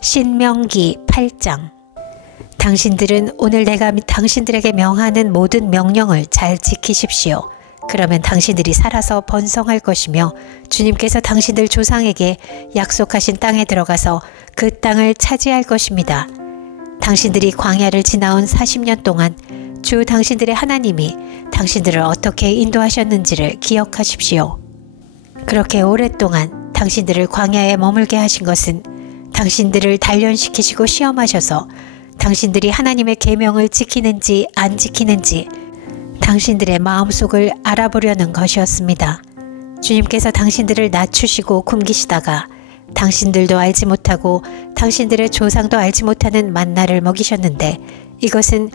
신명기 8장. 당신들은 오늘 내가 당신들에게 명하는 모든 명령을 잘 지키십시오. 그러면 당신들이 살아서 번성할 것이며 주님께서 당신들 조상에게 약속하신 땅에 들어가서 그 땅을 차지할 것입니다. 당신들이 광야를 지나온 40년 동안 주 당신들의 하나님이 당신들을 어떻게 인도하셨는지를 기억하십시오. 그렇게 오랫동안 당신들을 광야에 머물게 하신 것은 당신들을 단련시키시고 시험하셔서 당신들이 하나님의 계명을 지키는지 안 지키는지 당신들의 마음속을 알아보려는 것이었습니다. 주님께서 당신들을 낮추시고 굶기시다가 당신들도 알지 못하고 당신들의 조상도 알지 못하는 만나를 먹이셨는데 이것은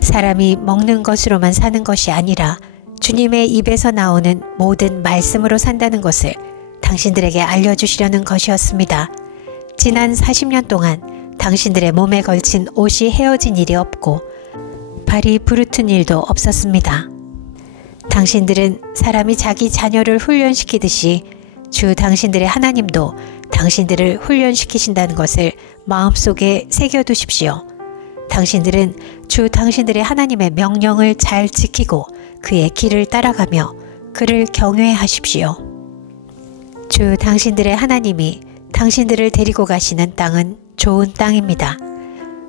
사람이 먹는 것으로만 사는 것이 아니라 주님의 입에서 나오는 모든 말씀으로 산다는 것을 당신들에게 알려주시려는 것이었습니다. 지난 40년 동안 당신들의 몸에 걸친 옷이 헤어진 일이 없고 발이 부르튼 일도 없었습니다. 당신들은 사람이 자기 자녀를 훈련시키듯이 주 당신들의 하나님도 당신들을 훈련시키신다는 것을 마음속에 새겨두십시오. 당신들은 주 당신들의 하나님의 명령을 잘 지키고 그의 길을 따라가며 그를 경외하십시오. 주 당신들의 하나님이 당신들을 데리고 가시는 땅은 좋은 땅입니다.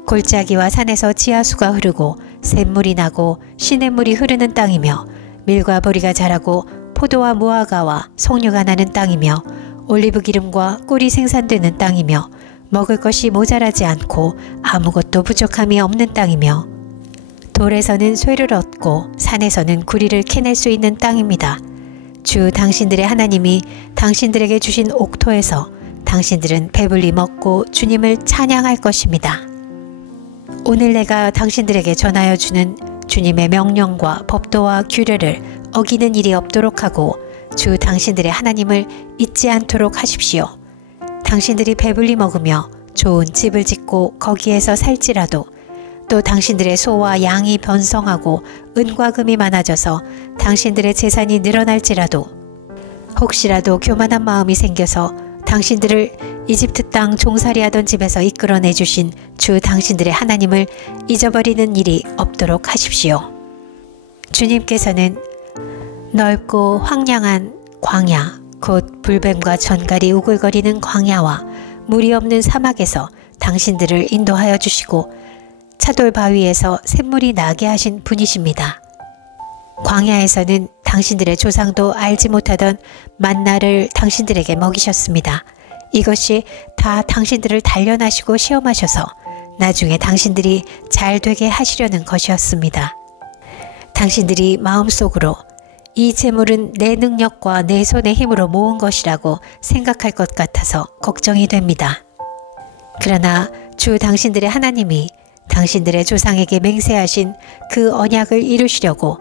골짜기와 산에서 지하수가 흐르고 샘물이 나고 시냇물이 흐르는 땅이며 밀과 보리가 자라고 포도와 무화과와 송류가 나는 땅이며 올리브 기름과 꿀이 생산되는 땅이며 먹을 것이 모자라지 않고 아무것도 부족함이 없는 땅이며 돌에서는 쇠를 얻고 산에서는 구리를 캐낼 수 있는 땅입니다. 주 당신들의 하나님이 당신들에게 주신 옥토에서 당신들은 배불리 먹고 주님을 찬양할 것입니다. 오늘 내가 당신들에게 전하여 주는 주님의 명령과 법도와 규례를 어기는 일이 없도록 하고 주 당신들의 하나님을 잊지 않도록 하십시오. 당신들이 배불리 먹으며 좋은 집을 짓고 거기에서 살지라도 또 당신들의 소와 양이 번성하고 은과 금이 많아져서 당신들의 재산이 늘어날지라도 혹시라도 교만한 마음이 생겨서 당신들을 이집트 땅 종살이하던 집에서 이끌어내 주신 주 당신들의 하나님을 잊어버리는 일이 없도록 하십시오. 주님께서는 넓고 황량한 광야, 곧 불뱀과 전갈이 우글거리는 광야와 물이 없는 사막에서 당신들을 인도하여 주시고 차돌 바위에서 샘물이 나게 하신 분이십니다. 광야에서는 당신들의 조상도 알지 못하던 만나를 당신들에게 먹이셨습니다. 이것이 다 당신들을 단련하시고 시험하셔서 나중에 당신들이 잘 되게 하시려는 것이었습니다. 당신들이 마음속으로 이 재물은 내 능력과 내 손의 힘으로 모은 것이라고 생각할 것 같아서 걱정이 됩니다. 그러나 주 당신들의 하나님이 당신들의 조상에게 맹세하신 그 언약을 이루시려고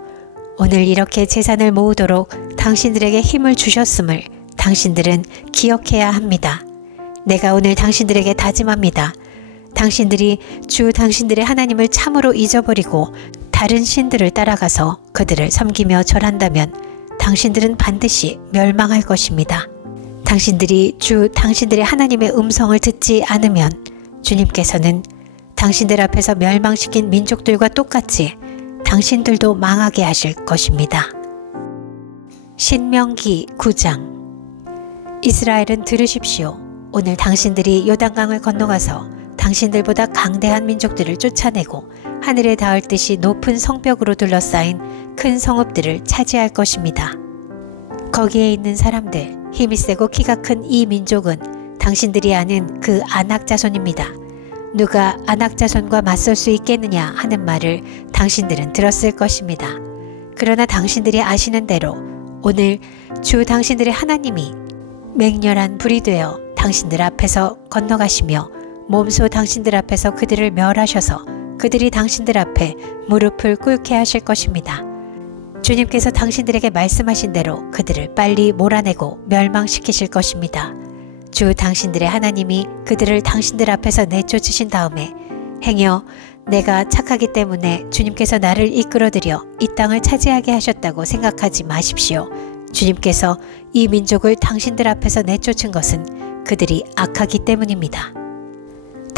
오늘 이렇게 재산을 모으도록 당신들에게 힘을 주셨음을 당신들은 기억해야 합니다. 내가 오늘 당신들에게 다짐합니다. 당신들이 주 당신들의 하나님을 참으로 잊어버리고 다른 신들을 따라가서 그들을 섬기며 절한다면 당신들은 반드시 멸망할 것입니다. 당신들이 주 당신들의 하나님의 음성을 듣지 않으면 주님께서는 당신들 앞에서 멸망시킨 민족들과 똑같이 당신들도 망하게 하실 것입니다. 신명기 9장. 이스라엘은 들으십시오. 오늘 당신들이 요단강을 건너가서 당신들보다 강대한 민족들을 쫓아내고 하늘에 닿을 듯이 높은 성벽으로 둘러싸인 큰 성읍들을 차지할 것입니다. 거기에 있는 사람들, 힘이 세고 키가 큰 이 민족은 당신들이 아는 그 아낙 자손입니다. 누가 아낙 자손과 맞설 수 있겠느냐 하는 말을 당신들은 들었을 것입니다. 그러나 당신들이 아시는 대로 오늘 주 당신들의 하나님이 맹렬한 불이 되어 당신들 앞에서 건너가시며 몸소 당신들 앞에서 그들을 멸하셔서 그들이 당신들 앞에 무릎을 꿇게 하실 것입니다. 주님께서 당신들에게 말씀하신 대로 그들을 빨리 몰아내고 멸망시키실 것입니다. 주 당신들의 하나님이 그들을 당신들 앞에서 내쫓으신 다음에 행여 내가 착하기 때문에 주님께서 나를 이끌어들여 이 땅을 차지하게 하셨다고 생각하지 마십시오. 주님께서 이 민족을 당신들 앞에서 내쫓은 것은 그들이 악하기 때문입니다.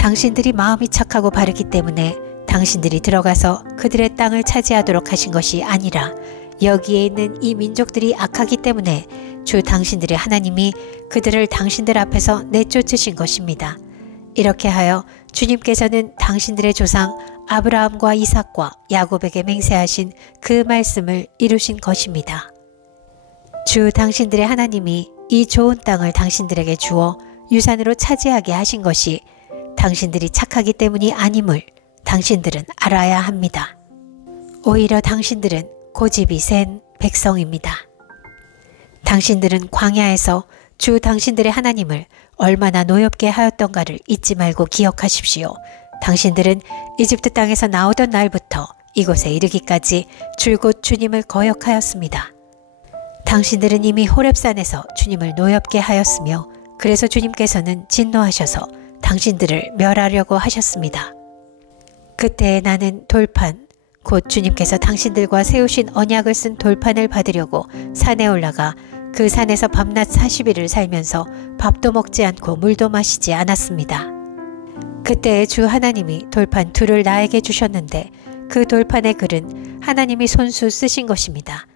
당신들이 마음이 착하고 바르기 때문에 당신들이 들어가서 그들의 땅을 차지하도록 하신 것이 아니라 여기에 있는 이 민족들이 악하기 때문에 주 당신들의 하나님이 그들을 당신들 앞에서 내쫓으신 것입니다. 이렇게 하여 주님께서는 당신들의 조상 아브라함과 이삭과 야곱에게 맹세하신 그 말씀을 이루신 것입니다. 주 당신들의 하나님이 이 좋은 땅을 당신들에게 주어 유산으로 차지하게 하신 것이 당신들이 착하기 때문이 아님을 당신들은 알아야 합니다. 오히려 당신들은 고집이 센 백성입니다. 당신들은 광야에서 주 당신들의 하나님을 얼마나 노엽게 하였던가를 잊지 말고 기억하십시오. 당신들은 이집트 땅에서 나오던 날부터 이곳에 이르기까지 줄곧 주님을 거역하였습니다. 당신들은 이미 호렙산에서 주님을 노엽게 하였으며 그래서 주님께서는 진노하셔서 당신들을 멸하려고 하셨습니다. 그때 나는 돌판, 곧 주님께서 당신들과 세우신 언약을 쓴 돌판을 받으려고 산에 올라가 그 산에서 밤낮 40일을 살면서 밥도 먹지 않고 물도 마시지 않았습니다. 그때 주 하나님이 돌판 둘을 나에게 주셨는데 그 돌판의 글은 하나님이 손수 쓰신 것입니다.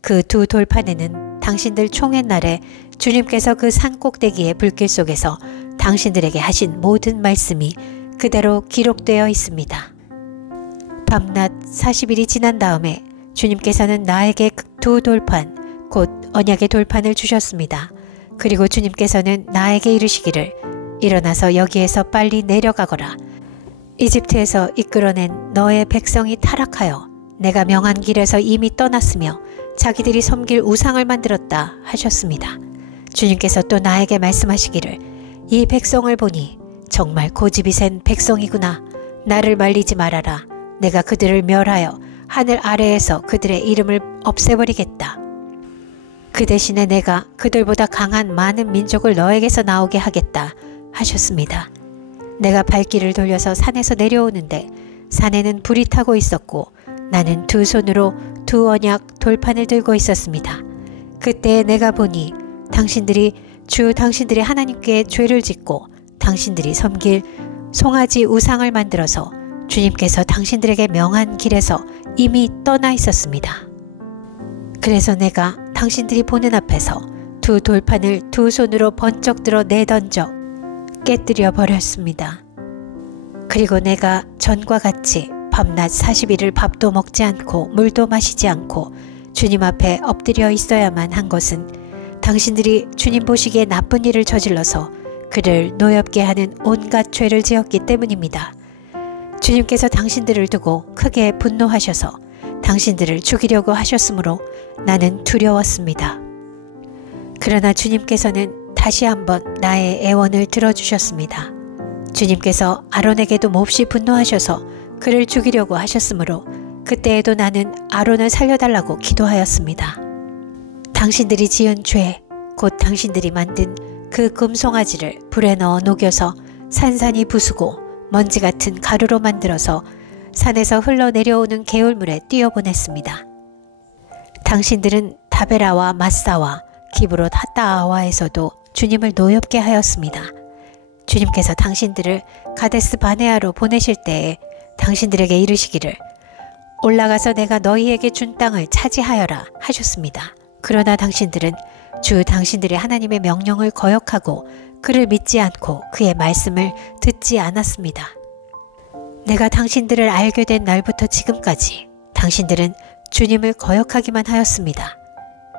그 두 돌판에는 당신들 총회 날에 주님께서 그 산 꼭대기의 불길 속에서 당신들에게 하신 모든 말씀이 그대로 기록되어 있습니다. 밤낮 40일이 지난 다음에 주님께서는 나에게 두 돌판, 곧 언약의 돌판을 주셨습니다. 그리고 주님께서는 나에게 이르시기를 일어나서 여기에서 빨리 내려가거라. 이집트에서 이끌어낸 너의 백성이 타락하여 내가 명한 길에서 이미 떠났으며 자기들이 섬길 우상을 만들었다 하셨습니다. 주님께서 또 나에게 말씀하시기를 이 백성을 보니 정말 고집이 센 백성이구나. 나를 말리지 말아라. 내가 그들을 멸하여 하늘 아래에서 그들의 이름을 없애버리겠다. 그 대신에 내가 그들보다 강한 많은 민족을 너에게서 나오게 하겠다 하셨습니다. 내가 발길을 돌려서 산에서 내려오는데 산에는 불이 타고 있었고 나는 두 손으로 두 언약 돌판을 들고 있었습니다. 그때 내가 보니 당신들이 주 당신들의 하나님께 죄를 짓고 당신들이 섬길 송아지 우상을 만들어서 주님께서 당신들에게 명한 길에서 이미 떠나 있었습니다. 그래서 내가 당신들이 보는 앞에서 두 돌판을 두 손으로 번쩍 들어 내던져 깨뜨려 버렸습니다. 그리고 내가 전과 같이 밤낮 40일을 밥도 먹지 않고 물도 마시지 않고 주님 앞에 엎드려 있어야만 한 것은 당신들이 주님 보시기에 나쁜 일을 저질러서 그를 노엽게 하는 온갖 죄를 지었기 때문입니다. 주님께서 당신들을 두고 크게 분노하셔서 당신들을 죽이려고 하셨으므로 나는 두려웠습니다. 그러나 주님께서는 다시 한번 나의 애원을 들어주셨습니다. 주님께서 아론에게도 몹시 분노하셔서 그를 죽이려고 하셨으므로 그때에도 나는 아론을 살려달라고 기도하였습니다. 당신들이 지은 죄, 곧 당신들이 만든 그 금송아지를 불에 넣어 녹여서 산산이 부수고 먼지 같은 가루로 만들어서 산에서 흘러내려오는 개울물에 띄어보냈습니다. 당신들은 다베라와 마사와 기브롯 핫다아와에서도 주님을 노엽게 하였습니다. 주님께서 당신들을 가데스 바네아로 보내실 때에 당신들에게 이르시기를 올라가서 내가 너희에게 준 땅을 차지하여라 하셨습니다. 그러나 당신들은 주 당신들의 하나님의 명령을 거역하고 그를 믿지 않고 그의 말씀을 듣지 않았습니다. 내가 당신들을 알게 된 날부터 지금까지 당신들은 주님을 거역하기만 하였습니다.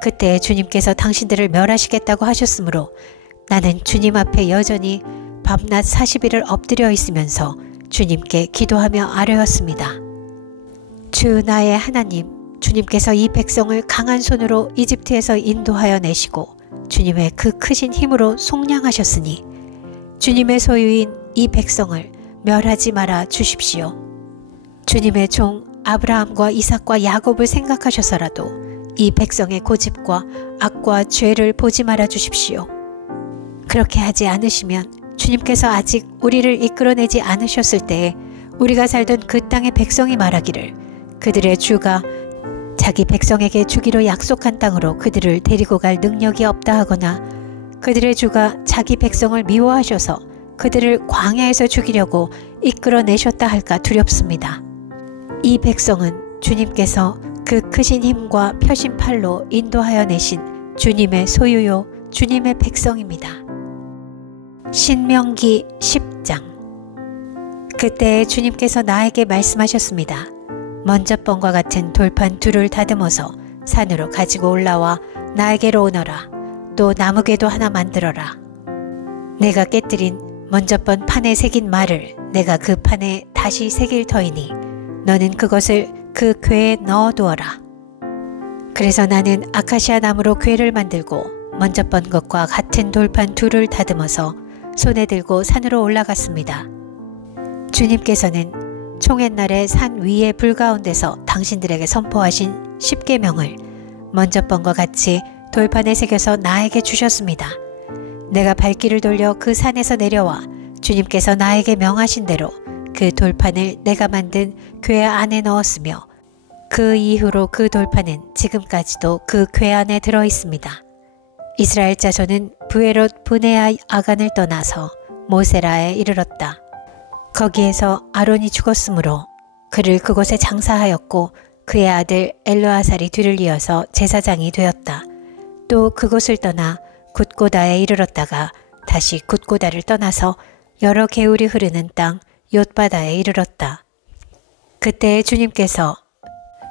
그때 주님께서 당신들을 멸하시겠다고 하셨으므로 나는 주님 앞에 여전히 밤낮 40일을 엎드려 있으면서 주님께 기도하며 아뢰었습니다. 주 나의 하나님, 주님께서 이 백성을 강한 손으로 이집트에서 인도하여 내시고 주님의 그 크신 힘으로 속량하셨으니 주님의 소유인 이 백성을 멸하지 말아 주십시오. 주님의 종 아브라함과 이삭과 야곱을 생각하셔서라도 이 백성의 고집과 악과 죄를 보지 말아 주십시오. 그렇게 하지 않으시면 주님께서 아직 우리를 이끌어내지 않으셨을 때에 우리가 살던 그 땅의 백성이 말하기를 그들의 주가 자기 백성에게 주기로 약속한 땅으로 그들을 데리고 갈 능력이 없다 하거나 그들의 주가 자기 백성을 미워하셔서 그들을 광야에서 죽이려고 이끌어내셨다 할까 두렵습니다. 이 백성은 주님께서 그 크신 힘과 펴신 팔로 인도하여 내신 주님의 소유요 주님의 백성입니다. 신명기 10장. 그때 주님께서 나에게 말씀하셨습니다. 먼저 번과 같은 돌판 둘을 다듬어서 산으로 가지고 올라와 나에게로 오너라. 또 나무궤도 하나 만들어라. 내가 깨뜨린 먼저 번 판에 새긴 말을 내가 그 판에 다시 새길 터이니 너는 그것을 그 궤에 넣어두어라. 그래서 나는 아카시아 나무로 궤를 만들고 먼저 번 것과 같은 돌판 둘을 다듬어서 손에 들고 산으로 올라갔습니다. 주님께서는 총옛날에 산 위의 불 가운데서 당신들에게 선포하신 십계명을 먼저 번과 같이 돌판에 새겨서 나에게 주셨습니다. 내가 발길을 돌려 그 산에서 내려와 주님께서 나에게 명하신 대로 그 돌판을 내가 만든 궤 안에 넣었으며 그 이후로 그 돌판은 지금까지도 그 궤 안에 들어 있습니다. 이스라엘 자손은 브에롯 브네아 아간을 떠나서 모세라에 이르렀다. 거기에서 아론이 죽었으므로 그를 그곳에 장사하였고 그의 아들 엘르아살이 뒤를 이어서 제사장이 되었다. 또 그곳을 떠나 굿고다에 이르렀다가 다시 굿고다를 떠나서 여러 개울이 흐르는 땅 옅바다에 이르렀다. 그때 주님께서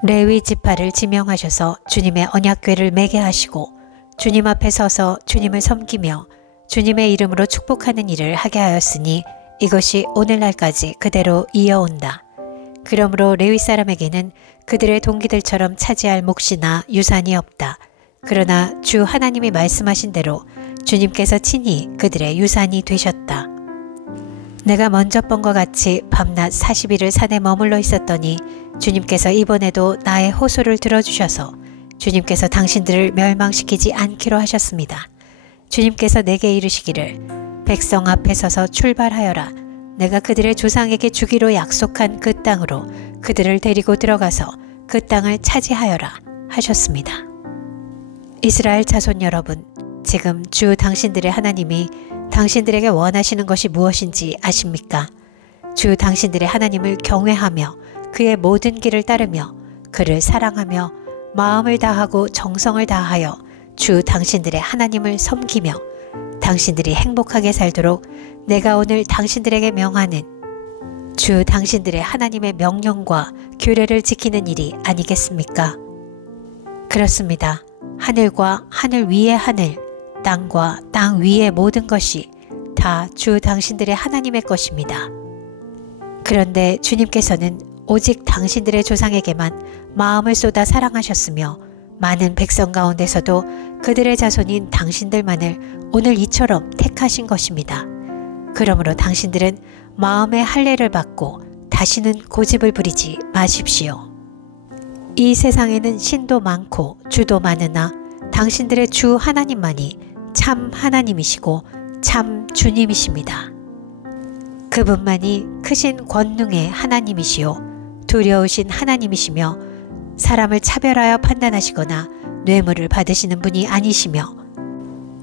레위 지파를 지명하셔서 주님의 언약궤를 매게 하시고 주님 앞에 서서 주님을 섬기며 주님의 이름으로 축복하는 일을 하게 하였으니 이것이 오늘날까지 그대로 이어온다. 그러므로 레위 사람에게는 그들의 동기들처럼 차지할 몫이나 유산이 없다. 그러나 주 하나님이 말씀하신 대로 주님께서 친히 그들의 유산이 되셨다. 내가 먼저 번과 같이 밤낮 40일을 산에 머물러 있었더니 주님께서 이번에도 나의 호소를 들어주셔서 주님께서 당신들을 멸망시키지 않기로 하셨습니다. 주님께서 내게 이르시기를 백성 앞에 서서 출발하여라. 내가 그들의 조상에게 주기로 약속한 그 땅으로 그들을 데리고 들어가서 그 땅을 차지하여라 하셨습니다. 이스라엘 자손 여러분, 지금 주 당신들의 하나님이 당신들에게 원하시는 것이 무엇인지 아십니까? 주 당신들의 하나님을 경외하며 그의 모든 길을 따르며 그를 사랑하며 마음을 다하고 정성을 다하여 주 당신들의 하나님을 섬기며 당신들이 행복하게 살도록 내가 오늘 당신들에게 명하는 주 당신들의 하나님의 명령과 규례를 지키는 일이 아니겠습니까? 그렇습니다. 하늘과 하늘 위의 하늘, 땅과 땅 위의 모든 것이 다 주 당신들의 하나님의 것입니다. 그런데 주님께서는 오직 당신들의 조상에게만 마음을 쏟아 사랑하셨으며 많은 백성 가운데서도 그들의 자손인 당신들만을 오늘 이처럼 택하신 것입니다. 그러므로 당신들은 마음의 할례를 받고 다시는 고집을 부리지 마십시오. 이 세상에는 신도 많고 주도 많으나 당신들의 주 하나님만이 참 하나님이시고 참 주님이십니다. 그분만이 크신 권능의 하나님이시요 두려우신 하나님이시며 사람을 차별하여 판단하시거나 뇌물을 받으시는 분이 아니시며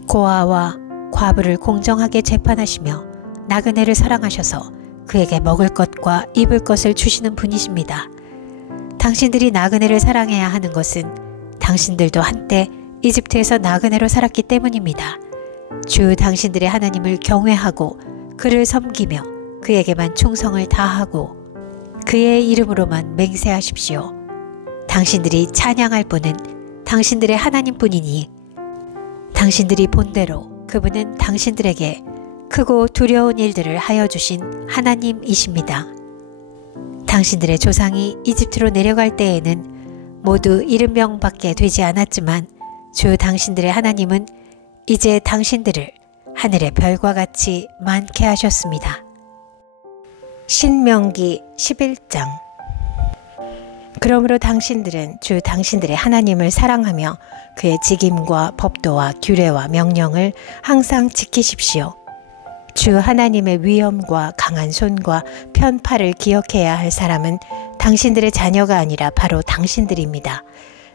고아와 과부를 공정하게 재판하시며 나그네를 사랑하셔서 그에게 먹을 것과 입을 것을 주시는 분이십니다. 당신들이 나그네를 사랑해야 하는 것은 당신들도 한때 이집트에서 나그네로 살았기 때문입니다. 주 당신들의 하나님을 경외하고 그를 섬기며 그에게만 충성을 다하고 그의 이름으로만 맹세하십시오. 당신들이 찬양할 분은 당신들의 하나님뿐이니 당신들이 본대로 그분은 당신들에게 크고 두려운 일들을 하여 주신 하나님이십니다. 당신들의 조상이 이집트로 내려갈 때에는 모두 70명밖에 되지 않았지만 주 당신들의 하나님은 이제 당신들을 하늘의 별과 같이 많게 하셨습니다. 신명기 11장. 그러므로 당신들은 주 당신들의 하나님을 사랑하며 그의 직임과 법도와 규례와 명령을 항상 지키십시오. 주 하나님의 위엄과 강한 손과 편팔을 기억해야 할 사람은 당신들의 자녀가 아니라 바로 당신들입니다.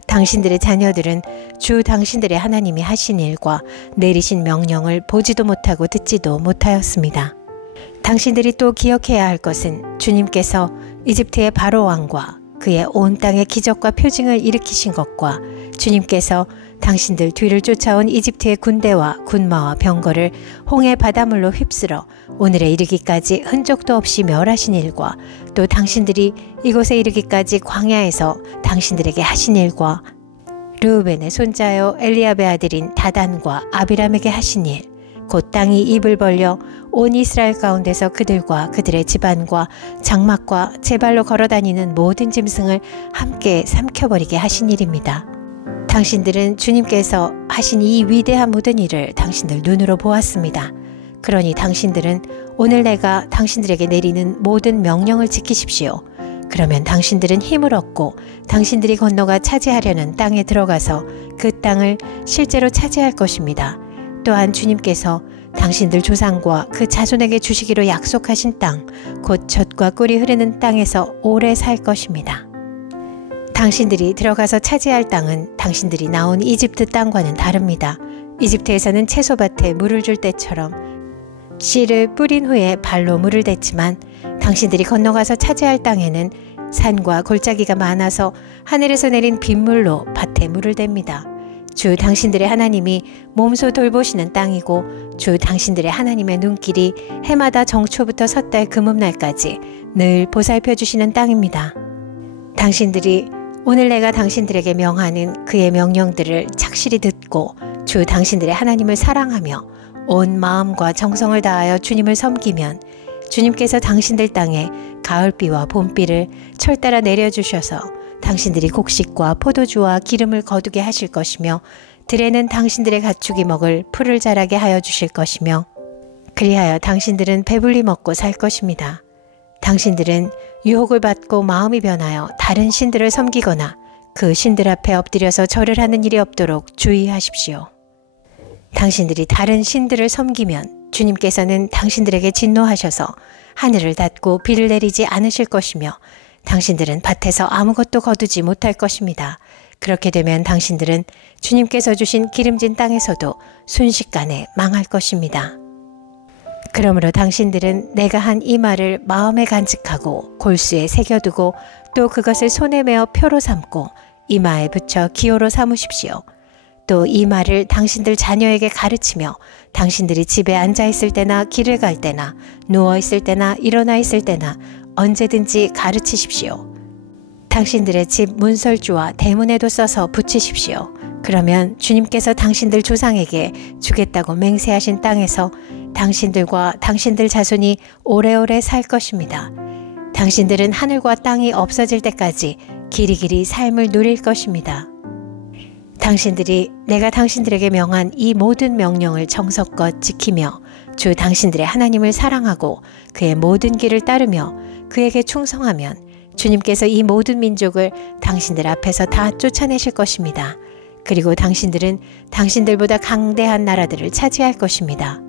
당신들의 자녀들은 주 당신들의 하나님이 하신 일과 내리신 명령을 보지도 못하고 듣지도 못하였습니다. 당신들이 또 기억해야 할 것은 주님께서 이집트의 바로 왕과 그의 온 땅에 기적과 표징을 일으키신 것과 주님께서 당신들 뒤를 쫓아온 이집트의 군대와 군마와 병거를 홍해 바닷물로 휩쓸어 오늘에 이르기까지 흔적도 없이 멸하신 일과 또 당신들이 이곳에 이르기까지 광야에서 당신들에게 하신 일과 르우벤의 손자여 엘리압의 아들인 다단과 아비람에게 하신 일, 곧 땅이 입을 벌려 온 이스라엘 가운데서 그들과 그들의 집안과 장막과 제 발로 걸어다니는 모든 짐승을 함께 삼켜버리게 하신 일입니다. 당신들은 주님께서 하신 이 위대한 모든 일을 당신들 눈으로 보았습니다. 그러니 당신들은 오늘 내가 당신들에게 내리는 모든 명령을 지키십시오. 그러면 당신들은 힘을 얻고 당신들이 건너가 차지하려는 땅에 들어가서 그 땅을 실제로 차지할 것입니다. 또한 주님께서 당신들 조상과 그 자손에게 주시기로 약속하신 땅, 곧 젖과 꿀이 흐르는 땅에서 오래 살 것입니다. 당신들이 들어가서 차지할 땅은 당신들이 나온 이집트 땅과는 다릅니다. 이집트에서는 채소밭에 물을 줄 때처럼 씨를 뿌린 후에 발로 물을 댔지만 당신들이 건너가서 차지할 땅에는 산과 골짜기가 많아서 하늘에서 내린 빗물로 밭에 물을 댑니다. 주 당신들의 하나님이 몸소 돌보시는 땅이고 주 당신들의 하나님의 눈길이 해마다 정초부터 섣달 금음날까지 늘 보살펴 주시는 땅입니다. 당신들이 오늘 내가 당신들에게 명하는 그의 명령들을 착실히 듣고 주 당신들의 하나님을 사랑하며 온 마음과 정성을 다하여 주님을 섬기면 주님께서 당신들 땅에 가을비와 봄비를 철따라 내려주셔서 당신들이 곡식과 포도주와 기름을 거두게 하실 것이며 들에는 당신들의 가축이 먹을 풀을 자라게 하여 주실 것이며 그리하여 당신들은 배불리 먹고 살 것입니다. 당신들은 유혹을 받고 마음이 변하여 다른 신들을 섬기거나 그 신들 앞에 엎드려서 절을 하는 일이 없도록 주의하십시오. 당신들이 다른 신들을 섬기면 주님께서는 당신들에게 진노하셔서 하늘을 닫고 비를 내리지 않으실 것이며 당신들은 밭에서 아무것도 거두지 못할 것입니다. 그렇게 되면 당신들은 주님께서 주신 기름진 땅에서도 순식간에 망할 것입니다. 그러므로 당신들은 내가 한 이 말을 마음에 간직하고 골수에 새겨두고 또 그것을 손에 메어 표로 삼고 이마에 붙여 기호로 삼으십시오. 또 이 말을 당신들 자녀에게 가르치며 당신들이 집에 앉아 있을 때나 길을 갈 때나 누워 있을 때나 일어나 있을 때나 언제든지 가르치십시오. 당신들의 집 문설주와 대문에도 써서 붙이십시오. 그러면 주님께서 당신들 조상에게 주겠다고 맹세하신 땅에서 당신들과 당신들 자손이 오래오래 살 것입니다. 당신들은 하늘과 땅이 없어질 때까지 길이길이 삶을 누릴 것입니다. 당신들이 내가 당신들에게 명한 이 모든 명령을 정성껏 지키며 주 당신들의 하나님을 사랑하고 그의 모든 길을 따르며 그에게 충성하면 주님께서 이 모든 민족을 당신들 앞에서 다 쫓아내실 것입니다. 그리고 당신들은 당신들보다 강대한 나라들을 차지할 것입니다.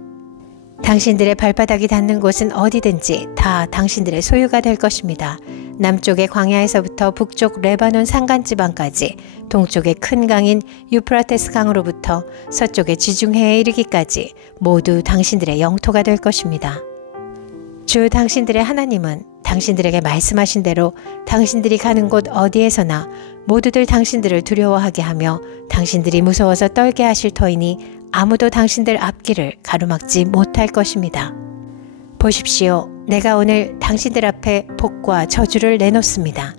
당신들의 발바닥이 닿는 곳은 어디든지 다 당신들의 소유가 될 것입니다. 남쪽의 광야에서부터 북쪽 레바논 산간지방까지 동쪽의 큰 강인 유프라테스 강으로부터 서쪽의 지중해에 이르기까지 모두 당신들의 영토가 될 것입니다. 주 당신들의 하나님은 당신들에게 말씀하신 대로 당신들이 가는 곳 어디에서나 모두들 당신들을 두려워하게 하며 당신들이 무서워서 떨게 하실 터이니 아무도 당신들 앞길을 가로막지 못할 것입니다. 보십시오. 내가 오늘 당신들 앞에 복과 저주를 내놓습니다.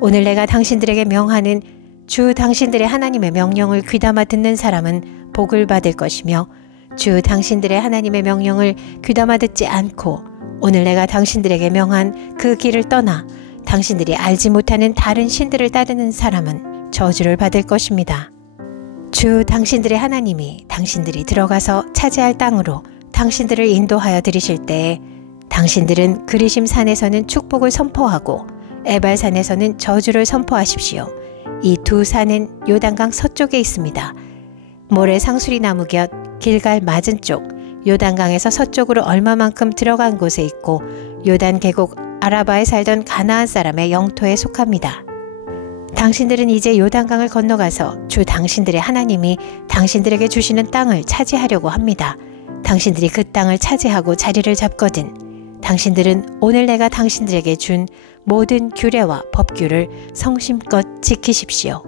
오늘 내가 당신들에게 명하는 주 당신들의 하나님의 명령을 귀담아 듣는 사람은 복을 받을 것이며 주 당신들의 하나님의 명령을 귀담아 듣지 않고 오늘 내가 당신들에게 명한 그 길을 떠나 당신들이 알지 못하는 다른 신들을 따르는 사람은 저주를 받을 것입니다. 주 당신들의 하나님이 당신들이 들어가서 차지할 땅으로 당신들을 인도하여 들이실 때에 당신들은 그리심 산에서는 축복을 선포하고 에발산에서는 저주를 선포하십시오. 이 두 산은 요단강 서쪽에 있습니다. 모래 상수리 나무 곁 길갈 맞은 쪽 요단강에서 서쪽으로 얼마만큼 들어간 곳에 있고 요단 계곡 아라바에 살던 가나안 사람의 영토에 속합니다. 당신들은 이제 요단강을 건너가서 주 당신들의 하나님이 당신들에게 주시는 땅을 차지하려고 합니다. 당신들이 그 땅을 차지하고 자리를 잡거든 당신들은 오늘 내가 당신들에게 준 모든 규례와 법규를 성심껏 지키십시오.